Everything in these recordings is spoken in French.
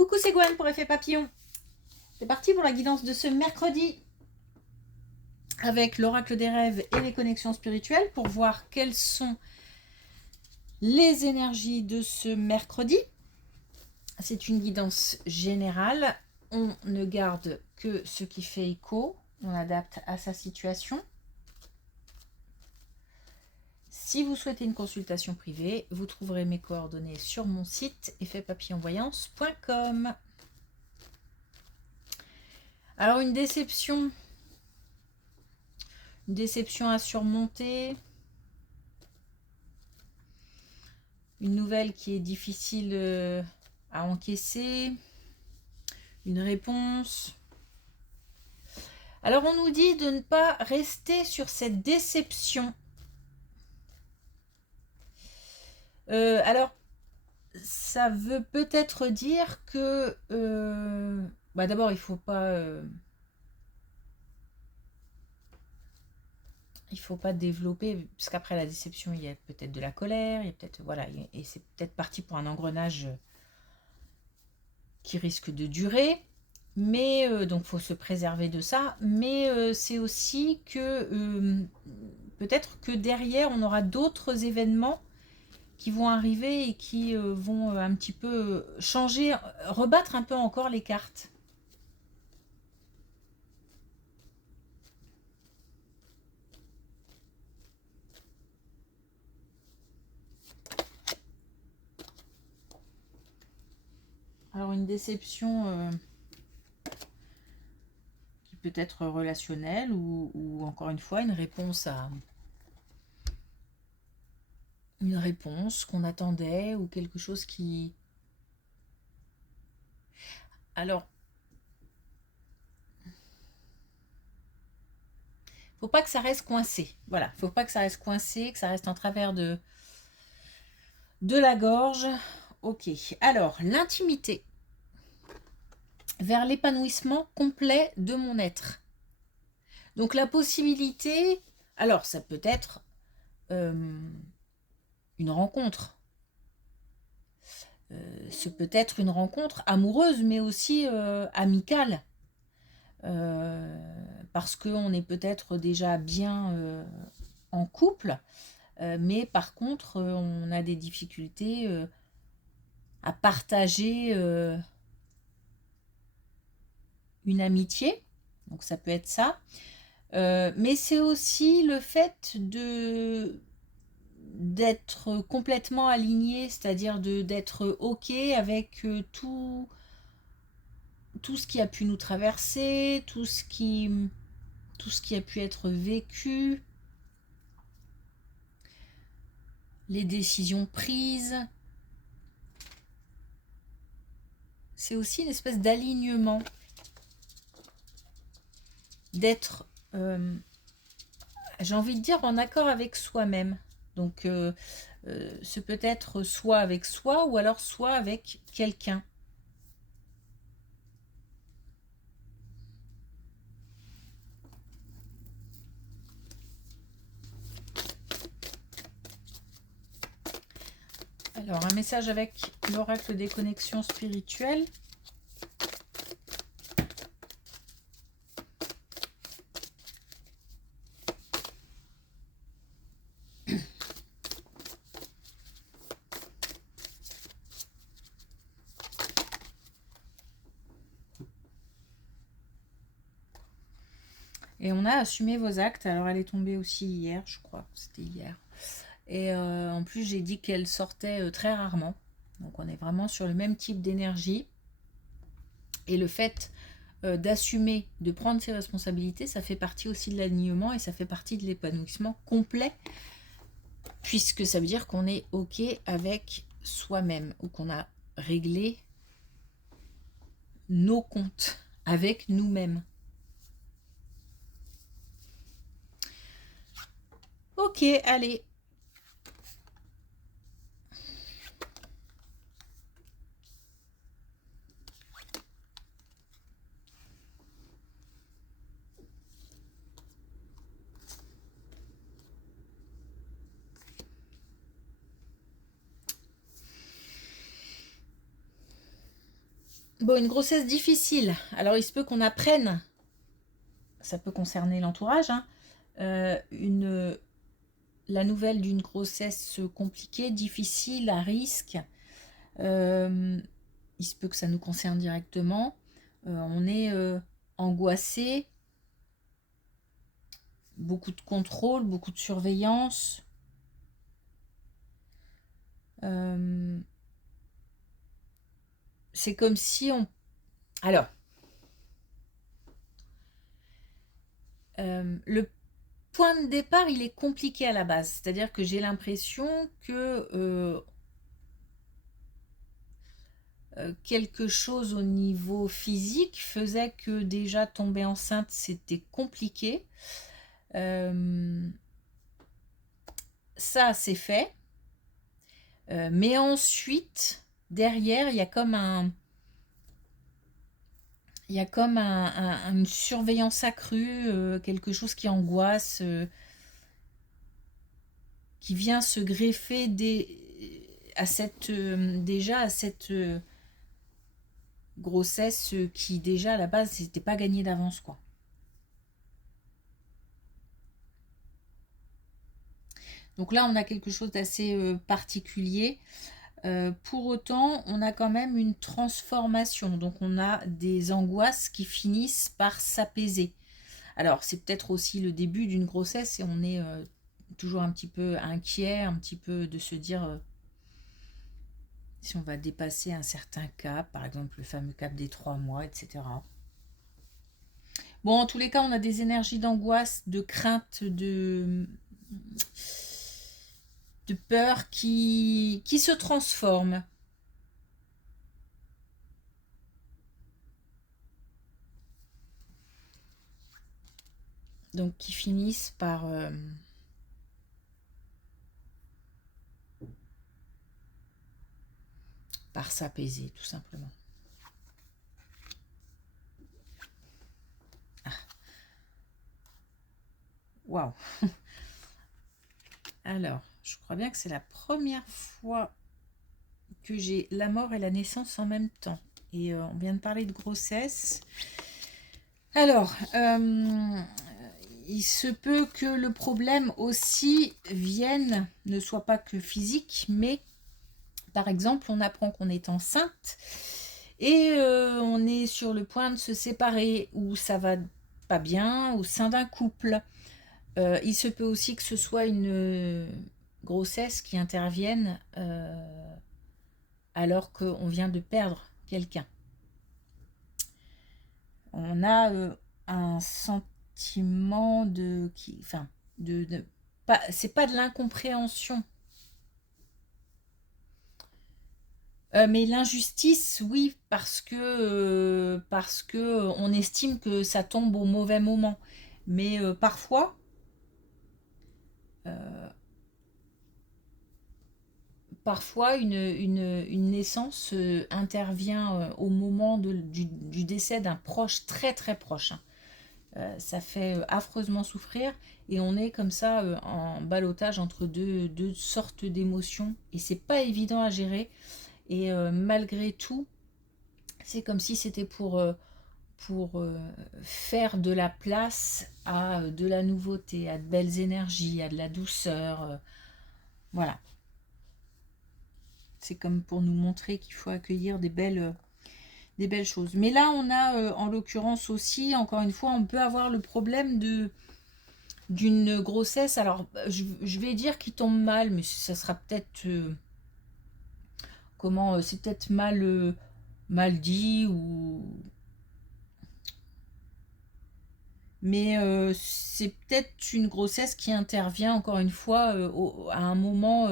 Coucou, c'est Gwen pour Effet Papillon. C'est parti pour la guidance de ce mercredi avec l'oracle des rêves et les connexions spirituelles pour voir quelles sont les énergies de ce mercredi. C'est une guidance générale. On ne garde que ce qui fait écho. On adapte à sa situation. Si vous souhaitez une consultation privée, vous trouverez mes coordonnées sur mon site effetpapillonvoyance.com. Alors une déception à surmonter, une nouvelle qui est difficile à encaisser, une réponse. Alors on nous dit de ne pas rester sur cette déception. Alors ça veut peut-être dire que d'abord il faut pas développer, parce qu'après la déception, il y a peut-être de la colère, il y a peut-être, voilà, et c'est peut-être parti pour un engrenage qui risque de durer. Mais donc, faut se préserver de ça. Mais c'est aussi que peut-être que derrière, on aura d'autres événements qui vont arriver et qui vont un petit peu changer, rebattre un peu encore les cartes. Alors une déception qui peut être relationnelle ou encore une fois une réponse qu'on attendait ou quelque chose qui... Alors, faut pas que ça reste coincé. Voilà, faut pas que ça reste coincé, que ça reste en travers de la gorge. Ok, alors l'intimité vers l'épanouissement complet de mon être. Donc la possibilité, alors ça peut être une rencontre. Ce peut être une rencontre amoureuse, mais aussi amicale. Parce qu'on est peut-être déjà bien en couple, mais par contre, on a des difficultés à partager une amitié. Donc ça peut être ça. Mais c'est aussi le fait d'être complètement aligné, c'est-à-dire d'être OK avec tout ce qui a pu nous traverser, tout ce qui a pu être vécu, les décisions prises. C'est aussi une espèce d'alignement, d'être, j'ai envie de dire, en accord avec soi-même. Donc, ce peut être soit avec soi ou alors soit avec quelqu'un. Alors, un message avec l'oracle des connexions spirituelles. Et on a assumé vos actes. Alors, elle est tombée aussi hier, je crois. C'était hier. Et en plus, j'ai dit qu'elle sortait très rarement. Donc, on est vraiment sur le même type d'énergie. Et le fait d'assumer, de prendre ses responsabilités, ça fait partie aussi de l'alignement et ça fait partie de l'épanouissement complet, puisque ça veut dire qu'on est OK avec soi-même ou qu'on a réglé nos comptes avec nous-mêmes. Ok, allez. Bon, une grossesse difficile. Alors, il se peut qu'on apprenne, ça peut concerner l'entourage, hein, la nouvelle d'une grossesse compliquée, difficile, à risque. Il se peut que ça nous concerne directement. On est angoissé, beaucoup de contrôle, beaucoup de surveillance. C'est comme si on... Alors, le point de départ, il est compliqué à la base. C'est-à-dire que j'ai l'impression que quelque chose au niveau physique faisait que déjà tomber enceinte, c'était compliqué. Ça, c'est fait. Mais ensuite, derrière, il y a comme une surveillance accrue, quelque chose qui angoisse, qui vient se greffer déjà à cette grossesse qui déjà à la base n'était pas gagnée d'avance, quoi. Donc là, on a quelque chose d'assez particulier. Pour autant, on a quand même une transformation. Donc on a des angoisses qui finissent par s'apaiser. Alors c'est peut-être aussi le début d'une grossesse et on est toujours un petit peu inquiet, un petit peu de se dire si on va dépasser un certain cap, par exemple le fameux cap des 3 mois, etc. Bon, en tous les cas, on a des énergies d'angoisse, de crainte, de peur qui se transforment. Donc qui finissent par s'apaiser, tout simplement. Ah. Waouh. Alors, je crois bien que c'est la première fois que j'ai la mort et la naissance en même temps. Et on vient de parler de grossesse. Alors, il se peut que le problème aussi ne soit pas que physique, mais par exemple, on apprend qu'on est enceinte et on est sur le point de se séparer ou ça va pas bien au sein d'un couple. Il se peut aussi que ce soit une grossesse qui intervienne alors qu'on vient de perdre quelqu'un. On a un sentiment c'est pas de l'incompréhension. Mais l'injustice, oui, parce que on estime que ça tombe au mauvais moment. Mais parfois une naissance intervient au moment du décès d'un proche très très proche, hein. Ça fait affreusement souffrir et on est comme ça en ballottage entre deux sortes d'émotions et c'est pas évident à gérer. Et malgré tout, c'est comme si c'était pour faire de la place à de la nouveauté, à de belles énergies, à de la douceur. Voilà. C'est comme pour nous montrer qu'il faut accueillir des belles choses. Mais là, on a en l'occurrence aussi, encore une fois, on peut avoir le problème d'une grossesse. Alors, je vais dire qu'il tombe mal, mais ça sera peut-être... c'est peut-être mal dit ou... Mais c'est peut-être une grossesse qui intervient, encore une fois, à un moment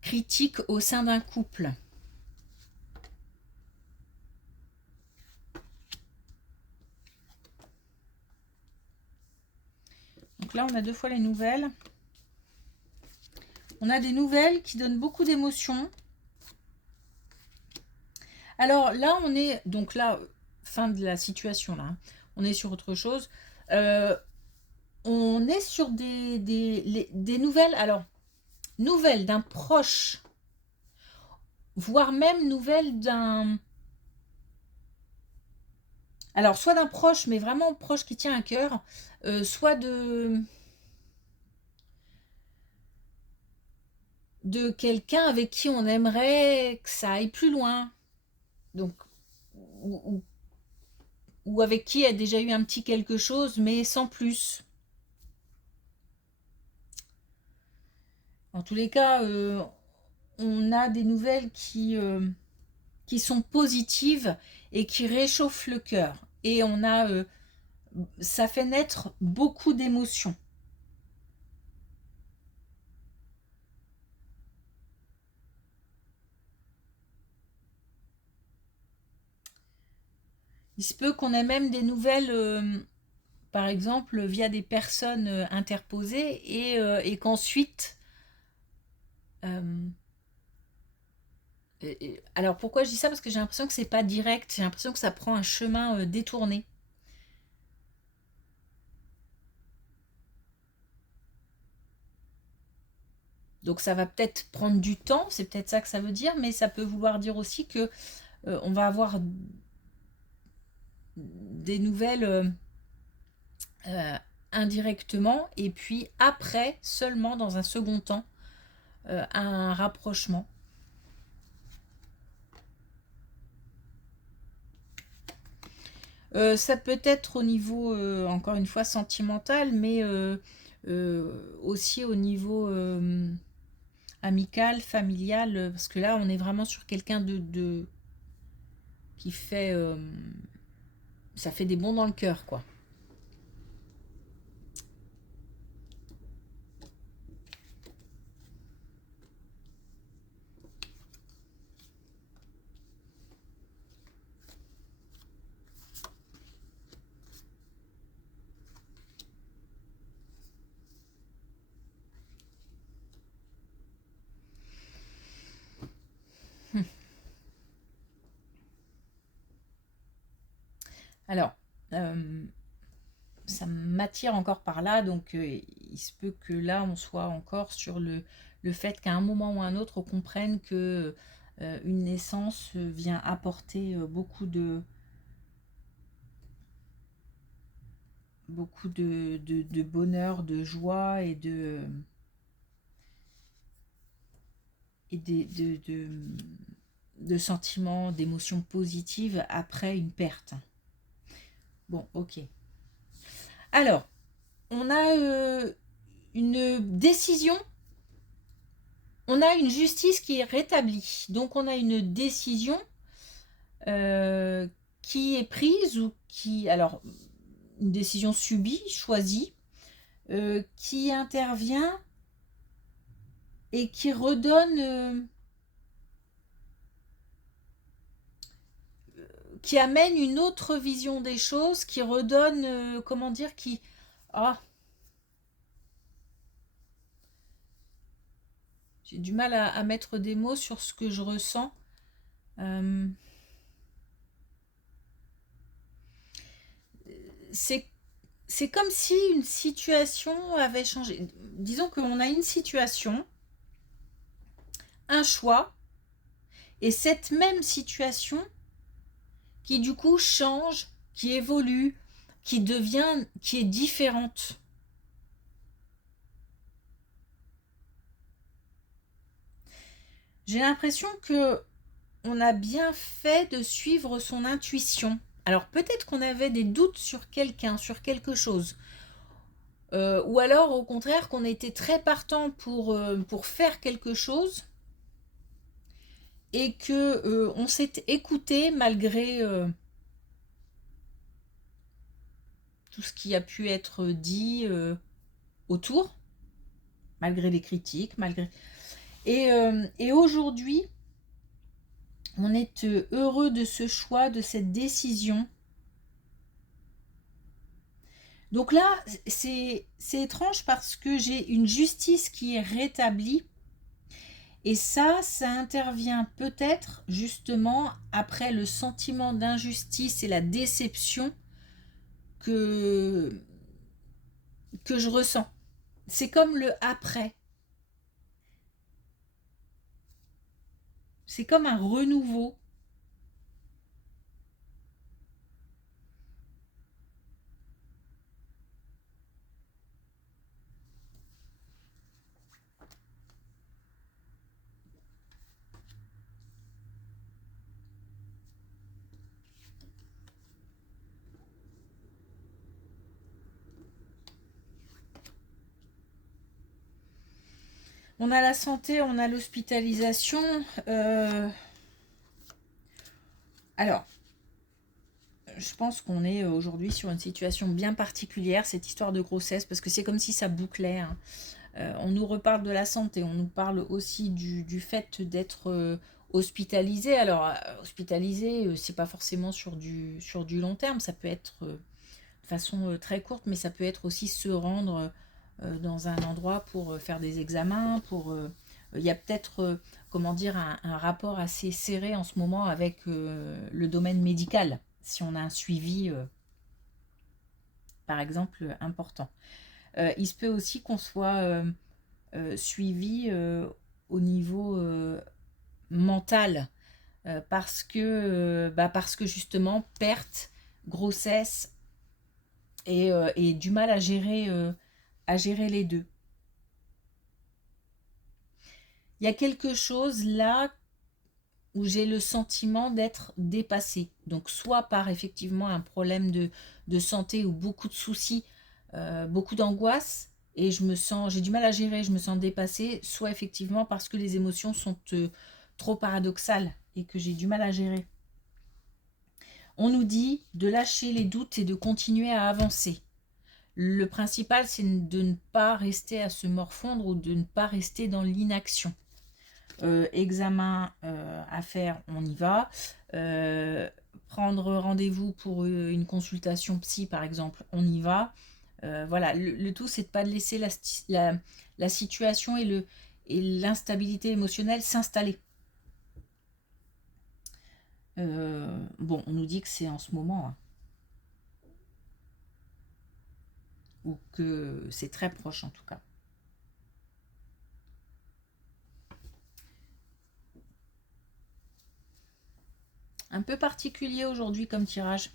critique au sein d'un couple. Donc là, on a 2 fois les nouvelles. On a des nouvelles qui donnent beaucoup d'émotions. Alors là, on est... Donc là, fin de la situation, là. On est sur autre chose. On est sur des nouvelles... Alors, nouvelles d'un proche, voire même nouvelles Alors, soit d'un proche, mais vraiment proche qui tient à cœur, soit de quelqu'un avec qui on aimerait que ça aille plus loin. Donc, ou, ou avec qui a déjà eu un petit quelque chose, mais sans plus. En tous les cas, on a des nouvelles qui sont positives et qui réchauffent le cœur. Et ça fait naître beaucoup d'émotions. Il se peut qu'on ait même des nouvelles, par exemple, via des personnes interposées et qu'ensuite... alors pourquoi je dis ça? Parce que j'ai l'impression que c'est pas direct, j'ai l'impression que ça prend un chemin détourné. Donc ça va peut-être prendre du temps, c'est peut-être ça que ça veut dire, mais ça peut vouloir dire aussi que on va avoir des nouvelles euh, indirectement, et puis après, seulement dans un second temps, un rapprochement. Ça peut être au niveau, encore une fois, sentimental, mais aussi au niveau amical, familial, parce que là, on est vraiment sur quelqu'un qui fait... ça fait des bonds dans le cœur, quoi. Alors, euh, ça m'attire encore par là, donc il se peut que là, on soit encore sur le fait qu'à un moment ou un autre, on comprenne que une naissance vient apporter beaucoup de bonheur, de joie et de sentiments, d'émotions positives après une perte. Bon, ok. Alors, on a une décision, on a une justice qui est rétablie. Donc, on a une décision euh, qui est prise ou qui, alors, une décision subie, choisie, qui intervient et qui redonne, qui amène une autre vision des choses, qui redonne, comment dire, qui... Ah, j'ai du mal à mettre des mots sur ce que je ressens. Euh, c'est c'est comme si une situation avait changé. Disons qu'on a une situation, un choix, et cette même situation qui du coup change, qui évolue, qui est différente. J'ai l'impression que on a bien fait de suivre son intuition. Alors peut-être qu'on avait des doutes sur quelqu'un, sur quelque chose. Ou alors au contraire qu'on était très partant pour faire quelque chose et que on s'est écouté malgré tout ce qui a pu être dit autour, malgré les critiques, malgré... Et aujourd'hui, on est heureux de ce choix, de cette décision. Donc là, c'est étrange parce que j'ai une justice qui est rétablie. Et ça intervient peut-être justement après le sentiment d'injustice et la déception que, que je ressens. C'est comme le après. C'est comme un renouveau. On a la santé, on a l'hospitalisation. Alors, je pense qu'on est aujourd'hui sur une situation bien particulière, cette histoire de grossesse, parce que c'est comme si ça bouclait. Hein. On nous reparle de la santé, on nous parle aussi du fait d'être hospitalisé. Alors, hospitalisé, c'est pas forcément sur du long terme, ça peut être de façon très courte, mais ça peut être aussi se rendre dans un endroit pour faire des examens, il y a peut-être, comment dire, un rapport assez serré en ce moment avec le domaine médical, si on a un suivi, par exemple, important. Il se peut aussi qu'on soit suivi au niveau mental, parce que justement, perte, grossesse et du mal à gérer les deux. Il y a quelque chose là où j'ai le sentiment d'être dépassée. Donc soit par effectivement un problème de santé ou beaucoup de soucis, beaucoup d'angoisse, et j'ai du mal à gérer, je me sens dépassée, soit effectivement parce que les émotions sont trop paradoxales et que j'ai du mal à gérer. On nous dit de lâcher les doutes et de continuer à avancer. Le principal, c'est de ne pas rester à se morfondre ou de ne pas rester dans l'inaction. Examen à faire, on y va. Prendre rendez-vous pour une consultation psy, par exemple, on y va. Voilà, le tout, c'est de ne pas laisser la situation et l'instabilité émotionnelle s'installer. Bon, on nous dit que c'est en ce moment, hein, ou que c'est très proche en tout cas. Un peu particulier aujourd'hui comme tirage.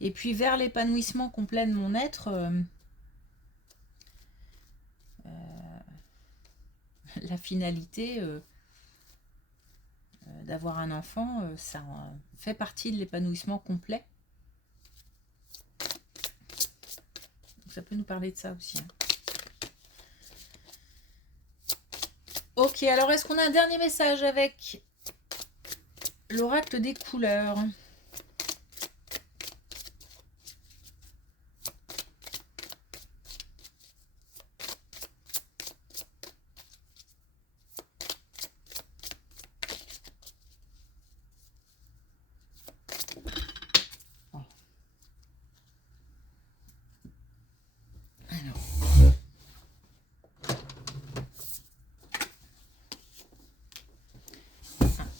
Et puis vers l'épanouissement complet de mon être, la finalité d'avoir un enfant, ça fait partie de l'épanouissement complet. Donc ça peut nous parler de ça aussi. Hein. Ok, alors est-ce qu'on a un dernier message avec l'oracle des couleurs?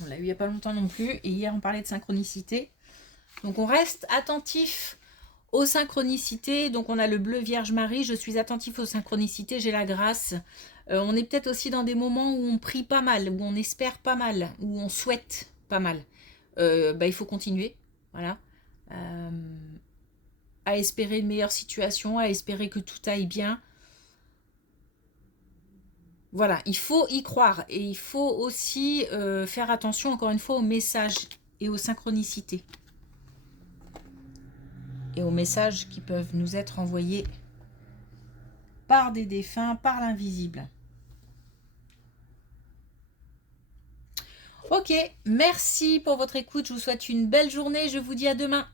On l'a eu il n'y a pas longtemps non plus. Et hier, on parlait de synchronicité. Donc, on reste attentif aux synchronicités. Donc, on a le bleu Vierge Marie. Je suis attentif aux synchronicités. J'ai la grâce. On est peut-être aussi dans des moments où on prie pas mal, où on espère pas mal, où on souhaite pas mal. Il faut continuer. Voilà. À espérer une meilleure situation, à espérer que tout aille bien. Voilà, il faut y croire et il faut aussi faire attention encore une fois aux messages et aux synchronicités et aux messages qui peuvent nous être envoyés par des défunts, par l'invisible. Ok, merci pour votre écoute, je vous souhaite une belle journée, je vous dis à demain.